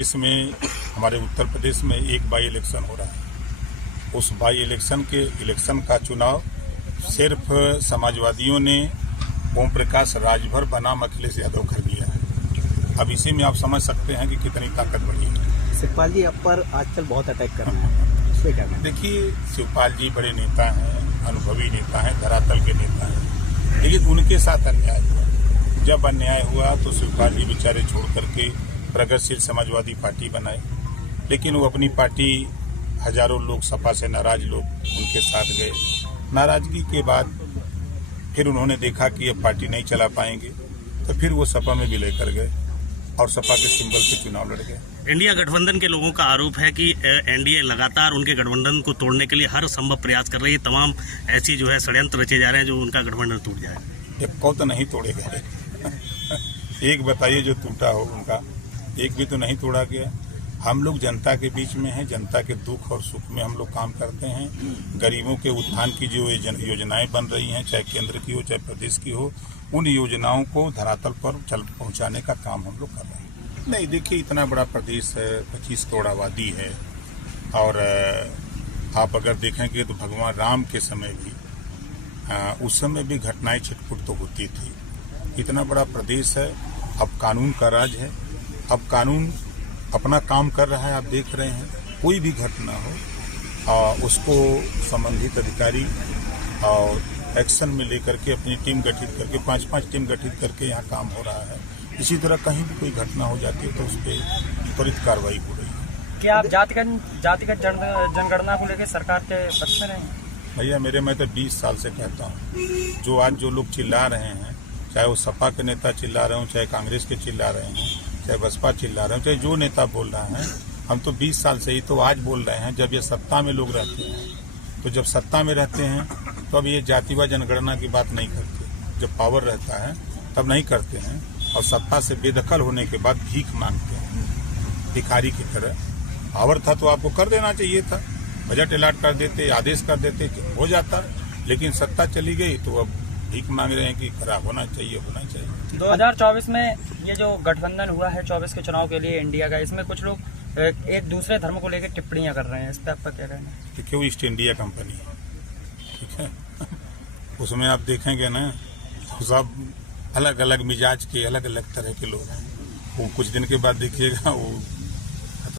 इसमें हमारे उत्तर प्रदेश में एक बाई इलेक्शन हो रहा है। उस बाई इलेक्शन का चुनाव सिर्फ समाजवादियों ने ओम प्रकाश राजभर बनाम अखिलेश यादव कर लिया है। अब इसी में आप समझ सकते हैं कि कितनी ताकत बढ़ी है। शिवपाल जी आप पर आजकल बहुत अटैक कर रहे हैं, इस पे क्या कहना है? देखिए, शिवपाल जी बड़े नेता हैं, अनुभवी नेता हैं, धरातल के नेता हैं, लेकिन उनके साथ अन्याय हुआ। जब अन्याय हुआ तो शिवपाल जी बेचारे छोड़ करके प्रगतिशील समाजवादी पार्टी बनाए, लेकिन वो अपनी पार्टी हजारों लोग सपा से नाराज लोग उनके साथ गए। नाराजगी के बाद फिर उन्होंने देखा कि अब पार्टी नहीं चला पाएंगे, तो फिर वो सपा में विलय कर गए और सपा के सिंबल पे चुनाव लड़ गए। इंडिया गठबंधन के लोगों का आरोप है कि एनडीए लगातार उनके गठबंधन को तोड़ने के लिए हर संभव प्रयास कर रही है। तमाम ऐसी जो है षड्यंत्र रचे जा रहे हैं जो उनका गठबंधन टूट जाए। एक को तो नहीं तोड़े गए एक बताइए जो टूटा हो उनका, एक भी तो नहीं तोड़ा गया। हम लोग जनता के बीच में हैं, जनता के दुख और सुख में हम लोग काम करते हैं। गरीबों के उत्थान की जो योजनाएं बन रही हैं, चाहे केंद्र की हो चाहे प्रदेश की हो, उन योजनाओं को धरातल पर पहुंचाने का काम हम लोग कर रहे हैं। नहीं, देखिए, इतना बड़ा प्रदेश है, 25 करोड़ आबादी है, और आप अगर देखेंगे तो भगवान राम के समय भी उस समय भी घटनाएं छिटपुट तो होती थी। इतना बड़ा प्रदेश है, अब कानून का राज है, अब कानून अपना काम कर रहा है। आप देख रहे हैं, कोई भी घटना हो उसको संबंधित अधिकारी और एक्शन में लेकर के अपनी टीम गठित करके 5-5 टीम गठित करके यहाँ काम हो रहा है। इसी तरह कहीं भी कोई घटना हो जाती है तो उस पर त्वरित कार्रवाई हो रही है। क्या आप जातिगत जनगणना को लेकर सरकार के पक्ष में नहीं? भैया, मैं तो 20 साल से कहता हूँ, जो लोग चिल्ला रहे हैं, चाहे वो सपा के नेता चिल्ला रहे हों, चाहे कांग्रेस के चिल्ला रहे हैं, चाहे बसपा चिल्ला रहे हैं, चाहे जो नेता बोल रहे हैं, हम तो 20 साल से ही तो आज बोल रहे हैं। जब ये सत्ता में लोग रहते हैं, तो जब सत्ता में रहते हैं तो अब ये जातिवाद जनगणना की बात नहीं करते। जब पावर रहता है तब नहीं करते हैं, और सत्ता से बेदखल होने के बाद भीख मांगते हैं भिखारी की तरह। पावर था तो आपको कर देना चाहिए था, बजट अलाट कर देते, आदेश कर देते, हो जाता। लेकिन सत्ता चली गई तो अब भीख मांग रहे हैं कि खराब होना चाहिए। 2024 में ये जो गठबंधन हुआ है 24 के चुनाव के लिए इंडिया का, इसमें कुछ लोग एक दूसरे धर्म को लेकर टिप्पणियां कर रहे हैं, इस पर आपका क्या कहना है? देखिए, वो ईस्ट इंडिया कंपनी है, ठीक है। उसमें आप देखेंगे ना, सब अलग अलग मिजाज के, अलग अलग तरह के लोग हैं। वो कुछ दिन के बाद देखिएगा वो